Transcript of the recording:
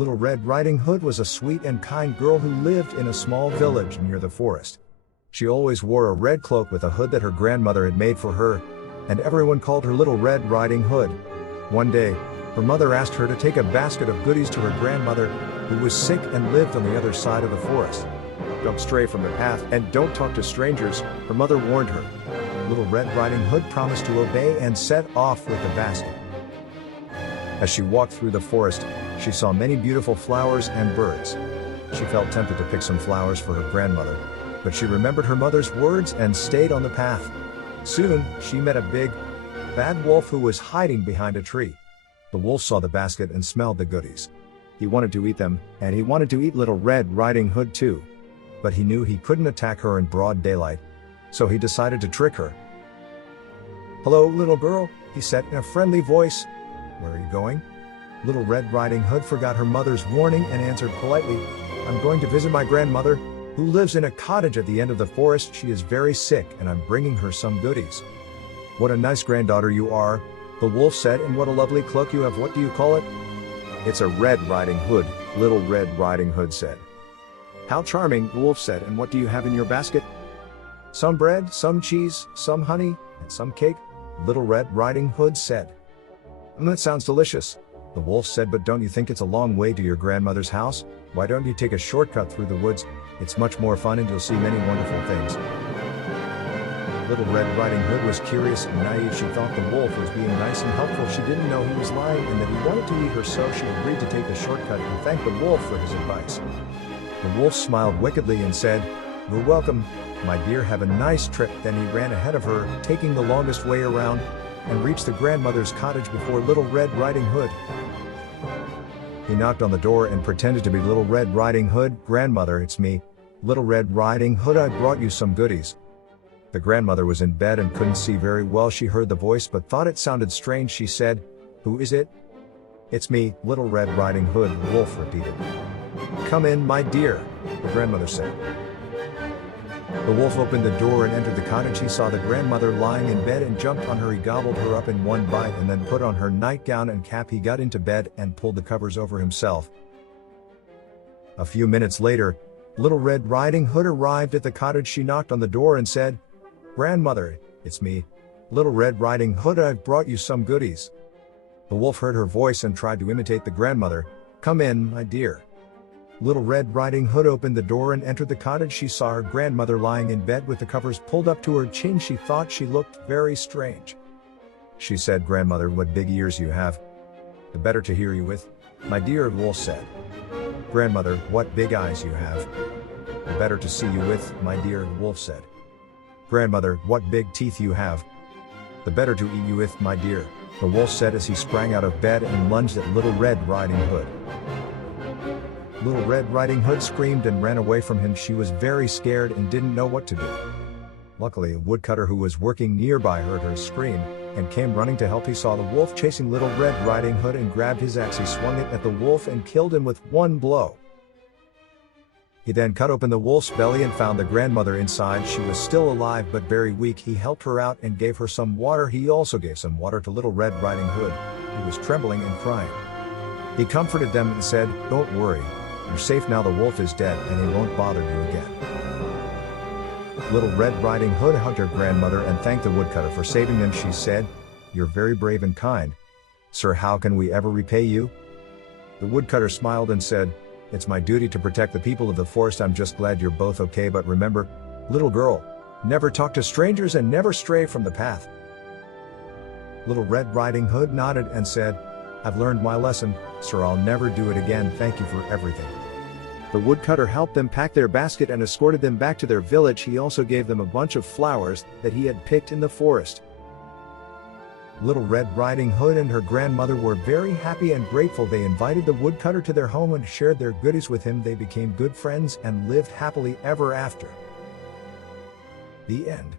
Little Red Riding Hood was a sweet and kind girl who lived in a small village near the forest. She always wore a red cloak with a hood that her grandmother had made for her, and everyone called her Little Red Riding Hood. One day, her mother asked her to take a basket of goodies to her grandmother, who was sick and lived on the other side of the forest. "Don't stray from the path and don't talk to strangers," her mother warned her. Little Red Riding Hood promised to obey and set off with the basket. As she walked through the forest, she saw many beautiful flowers and birds. She felt tempted to pick some flowers for her grandmother, but she remembered her mother's words and stayed on the path. Soon, she met a big, bad wolf who was hiding behind a tree. The wolf saw the basket and smelled the goodies. He wanted to eat them, and he wanted to eat Little Red Riding Hood too. But he knew he couldn't attack her in broad daylight, so he decided to trick her. "Hello, little girl," he said in a friendly voice. "Where are you going?" Little Red Riding Hood forgot her mother's warning and answered politely, "I'm going to visit my grandmother, who lives in a cottage at the end of the forest. She is very sick and I'm bringing her some goodies." "What a nice granddaughter you are," the wolf said, "and what a lovely cloak you have. What do you call it?" "It's a Red Riding Hood," Little Red Riding Hood said. "How charming," the wolf said, "and what do you have in your basket?" "Some bread, some cheese, some honey, and some cake," Little Red Riding Hood said. "That sounds delicious," the wolf said, "but don't you think it's a long way to your grandmother's house? Why don't you take a shortcut through the woods? It's much more fun and you'll see many wonderful things." Little Red Riding Hood was curious and naive. She thought the wolf was being nice and helpful. She didn't know he was lying and that he wanted to eat her, so she agreed to take the shortcut and thanked the wolf for his advice. The wolf smiled wickedly and said, "You're welcome, my dear, have a nice trip." Then he ran ahead of her, taking the longest way around, and reached the grandmother's cottage before Little Red Riding Hood. He knocked on the door and pretended to be Little Red Riding Hood. "Grandmother, it's me, Little Red Riding Hood. I brought you some goodies." The grandmother was in bed and couldn't see very well. She heard the voice but thought it sounded strange. She said, "Who is it?" "It's me, Little Red Riding Hood," the wolf repeated. "Come in, my dear," the grandmother said. The wolf opened the door and entered the cottage. He saw the grandmother lying in bed and jumped on her. He gobbled her up in one bite and then put on her nightgown and cap. He got into bed and pulled the covers over himself. A few minutes later, Little Red Riding Hood arrived at the cottage. She knocked on the door and said, "Grandmother, it's me, Little Red Riding Hood. I've brought you some goodies." The wolf heard her voice and tried to imitate the grandmother. "Come in, my dear." Little Red Riding Hood opened the door and entered the cottage. She saw her grandmother lying in bed with the covers pulled up to her chin. She thought she looked very strange. She said, "Grandmother, what big ears you have. The better to hear you with, my dear," the wolf said. "Grandmother, what big eyes you have. The better to see you with, my dear," the wolf said. "Grandmother, what big teeth you have. The better to eat you with, my dear," the wolf said as he sprang out of bed and lunged at Little Red Riding Hood. Little Red Riding Hood screamed and ran away from him. She was very scared and didn't know what to do. Luckily, a woodcutter who was working nearby heard her scream and came running to help. He saw the wolf chasing Little Red Riding Hood and grabbed his axe. He swung it at the wolf and killed him with one blow. He then cut open the wolf's belly and found the grandmother inside. She was still alive but very weak. He helped her out and gave her some water. He also gave some water to Little Red Riding Hood, who was trembling and crying. He comforted them and said, "Don't worry. You're safe now. The wolf is dead and he won't bother you again." Little Red Riding Hood hugged her grandmother and thanked the woodcutter for saving them. She said, "You're very brave and kind. Sir, how can we ever repay you?" The woodcutter smiled and said, "It's my duty to protect the people of the forest. I'm just glad you're both okay, but remember, little girl, never talk to strangers and never stray from the path." Little Red Riding Hood nodded and said, "I've learned my lesson, sir. I'll never do it again. Thank you for everything." The woodcutter helped them pack their basket and escorted them back to their village. He also gave them a bunch of flowers that he had picked in the forest. Little Red Riding Hood and her grandmother were very happy and grateful. They invited the woodcutter to their home and shared their goodies with him. They became good friends and lived happily ever after. The end.